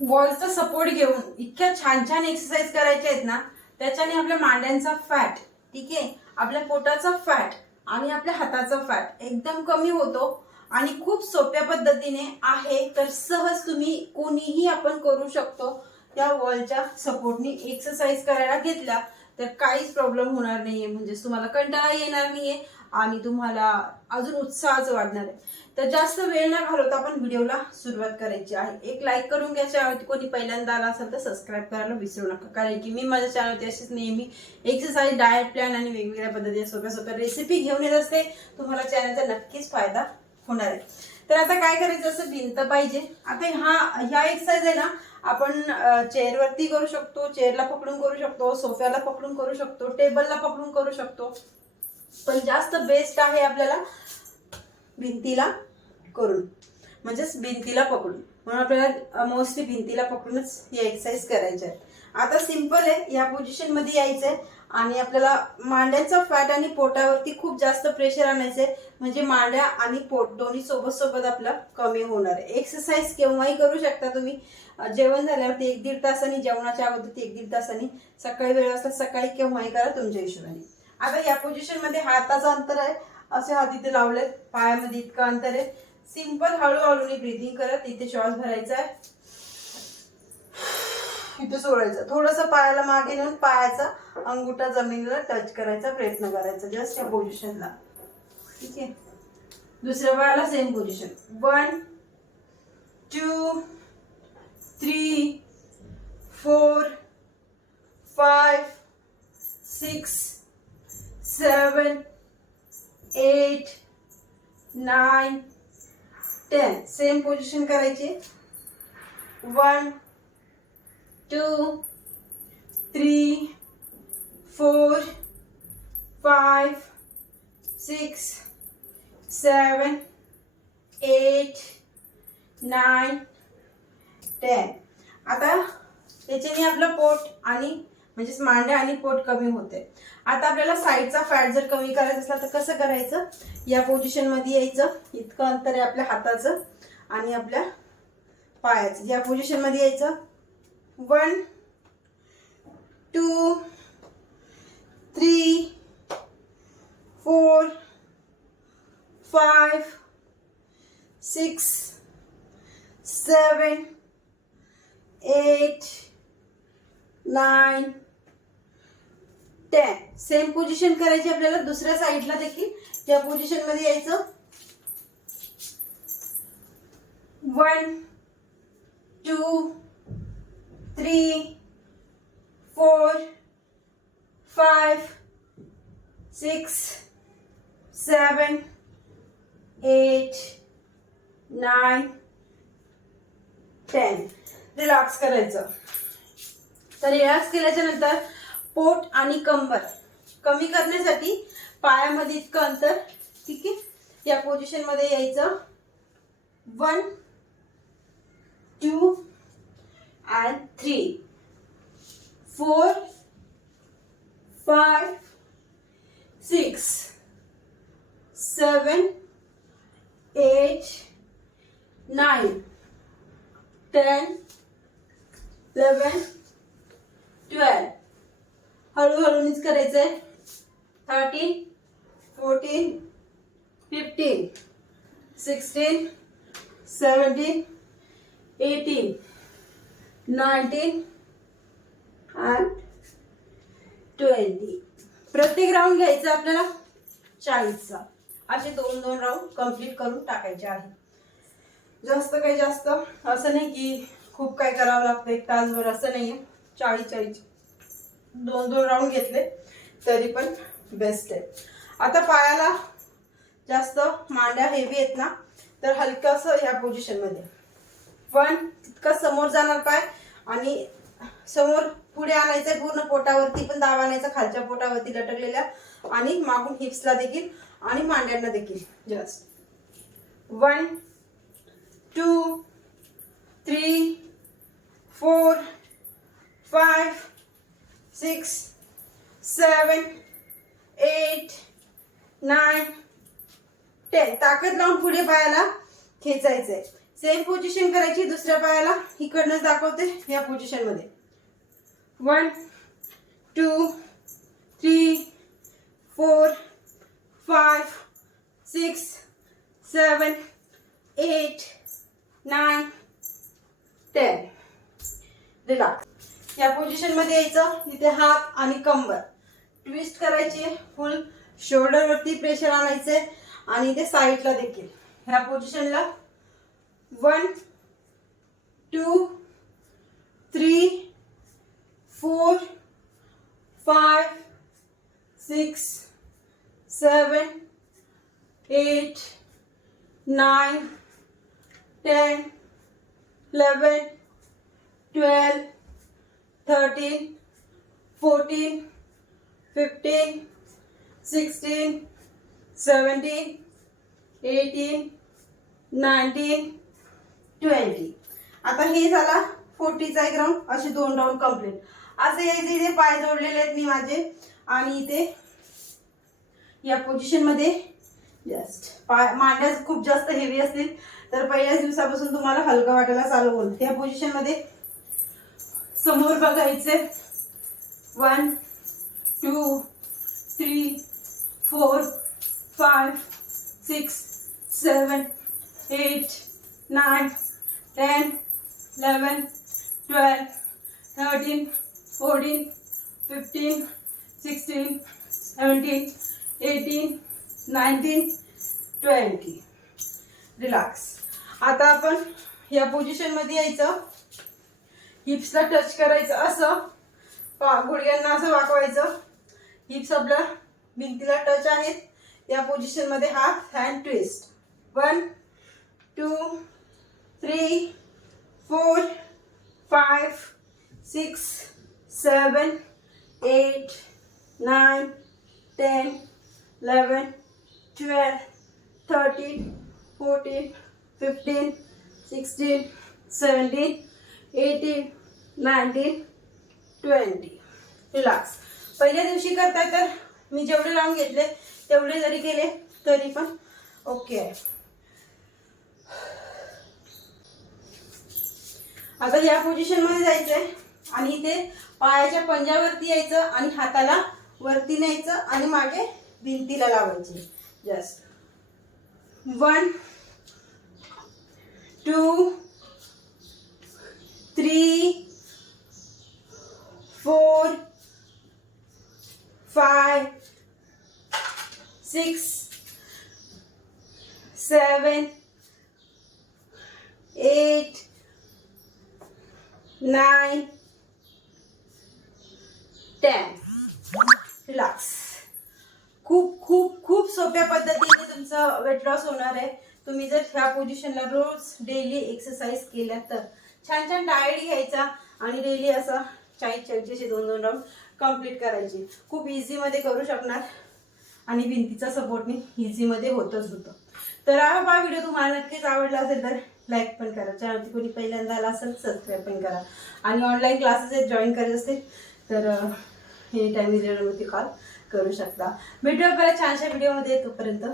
वॉलचा support घेऊन इतक्या छान छान एक्सरसाइज करायच्या आहेत ना त्याच्याने आपल्या मांड्यांचा फॅट ठीक आहे? आपल्या पोटाचा फॅट आणि आपल्या हाताचा फॅट एकदम कमी होतो आणि खूप सोप्या पद्धतीने आहे तर सहज तुम्ही कोणीही आपण करू शकतो त्या वॉलच्या सपोर्टनी एक्सरसाइज करायला घेतल्या तर काहीच प्रॉब्लेम होणार नाहीये. म्हणजेच तुम्हाला कंटाळा येणार नाहीये. आणि तुम्हाला अजून उत्साहाच वाढणार आहे. तर जास्त वेळ न घालवता आपण व्हिडिओला सुरुवात करायची आहे. एक लाईक करून घ्यायच्या कोणी पहिल्यांदा आला असेल तर सबस्क्राईब करायला विसरू नका. कारण की मी माझ्या चॅनलवरती अशीच नेहमी एक्सरसाइज डाएट प्लॅन आणि वेगवेगळ्या पद्धतीने सोप्या सोप्या रेसिपी घेऊन येत असते. तुम्हाला चॅनलचा नक्कीच फायदा होणार आहे. तर आता काय करायचं असं भिंत पाहिजे. आता हा ह्या एक्सरसाइज आहे ना आपण चेअरवरती करू शकतो चेअरला पकडून करू शकतो सोफ्याला पकडून करू शकतो टेबलला पकडून करू शकतो. पण जास्त बेस्ट आहे आपल्याला भिंतीला करून. म्हणजेच भिंतीला पकडून. म्हणून आपल्याला मोस्टली भिंतीला पकडूनच ही एक्सरसाइज करायची आहे. आता सिंपल आहे या पोझिशनमध्ये यायचंय आणि आपल्याला मांड्यांचा फॅट आणि पोटावरती खूप जास्त प्रेशर आणायचंय. म्हणजे मांड्या आणि पोट दोन्ही सोबत सोबत आपलं कमी होणार आहे. एक्सरसाइज केव्हाही करू शकता तुम्ही. जेवण झाल्यावरती एक दीड तासांनी जेवणाच्या अगोदर एक दीड तासांनी सकाळी वेळ असला सकाळी केव्हाही करा तुमच्या हिशोबाने. आता या पोझिशनमध्ये हाताचं अंतर आहे. असे हात इथे लावलेत. पायामध्ये इतकं अंतर आहे. सिंपल हळूहळूने ब्रिदिंग करत इथे श्वास भरायचा आहे. इथे सोडायचं. थोडस पायाला मागे नेऊन पायाचा अंगुठा जमिनीला टच करायचा प्रयत्न करायचा. जस्ट या पोझिशनला ठीक आहे? दुसऱ्या पायाला same position one two three four five six seven eight nine ten same position करायचे. One two three four five six seven eight nine ten आता याच्याने आपलं पोट आणि म्हणजेच मांड्या आणि पोट कमी होते. आता आपल्याला साईडचा फॅट जर कमी करायचा असला तर कसं करायचं? या पोझिशनमध्ये यायचं. इतकं अंतर आहे आपल्या हाताचं आणि आपल्या पायाचं. या पोझिशनमध्ये यायचं. One two three four five six seven eight nine ten same position करायची आपल्याला दुसऱ्या साईडला देखील. त्या पोझिशनमध्ये यायचं. One two three four five six seven eight nine ten relax करायचं. तर रिलॅक्स केल्याच्यानंतर पोट आणि कंबर कमी करण्यासाठी पायामध्ये इतकं अंतर ठीक आहे? या पोझिशनमध्ये यायचं. One two and three four five six seven eight nine ten eleven twelve हळूहळूनीच करायचं आहे thirteen fourteen fifteen sixteen seventeen eighteen nineteen and twenty प्रत्येक राऊंड घ्यायचा आपल्याला चाळीसचा. असे दोन दोन राऊंड कंप्लीट करून टाकायचे आहे. जास्त काही जास्त असं नाही की खूप काय करावं लागतं एक तासभर असं नाही आहे चाळीस चाळीस. दोन दोन राऊंड घेतले. तरी पण बेस्ट आहे. आता पायाला जास्त मांड्या हेवी आहेत ना तर हलकंसं ह्या पोझिशनमध्ये पण तितका समोर जाणार पाय आणि समोर पुढे आणायचं आहे पूर्ण पोटावरती पण दाब आणायचा खालच्या पोटावरती लटकलेल्या आणि मागून हिप्सला देखील आणि मांड्यांना देखील just one two three four five six seven eight nine ten. ताकद लावून पुढे पायाला खेचायचंय. सेम पोझिशन करायची दुसऱ्या पायाला. इकडनंच दाखवते या पोझिशनमध्ये. One two three four five six seven eight nine ten. Relax. या पोझिशनमध्ये यायचं. इथे हात आणि कंबर. ट्विस्ट करायची फुल शोल्डरवरती प्रेशर आणायचे आणि इथे साईडला देखील. ह्या पोझिशनला one two three four five six seven eight nine ten eleven twelve thirteen fourteen fifteen sixteen seventeen eighteen nineteen twenty आता हे झाला फोर्टीचा एक राऊंड असे दोन राऊंड कंप्लीट असे याचे इथे पाय जोडलेले आहेत मी माझे आणि इथे या पोझिशनमध्ये जस्ट पाय मांड्या खूप जास्त हेवी असतील तर पहिल्याच दिवसापासून तुम्हाला हलकं वाटायला चालू होईल. त्या पोझिशनमध्ये समोर बघायचे. One two three four five six seven eight nine ten eleven twelve thirteen fourteen fifteen sixteen seventeen eighteen nineteen twenty relax आता आपण या पोझिशनमध्ये यायचं. हिप्सला टच करायचं असं. पा गुडघ्यांना असं वाकवायचं. हिप्स आपल्या भिंतीला टच आहेत. या पोझिशनमध्ये हा hand twist one two three four five six seven eight nine ten eleven twelve thirteen fourteen fifteen sixteen seventeen eighteen nineteen twenty relax पहिल्या दिवशी करताय तर मी जेवढे लावून घेतले तेवढे जरी केले तरी पण ओके आहे. आता या पोझिशनमध्ये जायचं जायचंय आणि इथे पायाच्या पंजावरती यायचं आणि हाताला वरती न्यायचं आणि मागे भिंतीला लावायची. Just one two three four five six seven eight nine ten. Relax. खूप खूप खूप सोप्या पद्धतीने तुमचं वेट लॉस होणार आहे. तुम्ही जर ह्या पोझिशनला रोज डेली एक्सरसाइज केल्या तर छान छान डाएट घ्यायचा आणि डेली असं चाळीस चाळीसशे दोन दोन राऊंड कंप्लीट करायची. खूप इझीमध्ये करू शकणार. आणि भिंतीचा सपोर्टने इझीमध्ये होतच होतं. तर हा व्हिडिओ तुम्हाला नक्कीच आवडला असेल तर लाईक पण करा. चॅनलची कोणी पहिल्यांदा आला असेल सबस्क्राईब पण करा. आणि ऑनलाईन क्लासेस जॉईन करत असेल तर एनी टाईम विजिटवरती कॉल करू शकता. भेटूया परत छानशा व्हिडिओमध्ये तोपर्यंत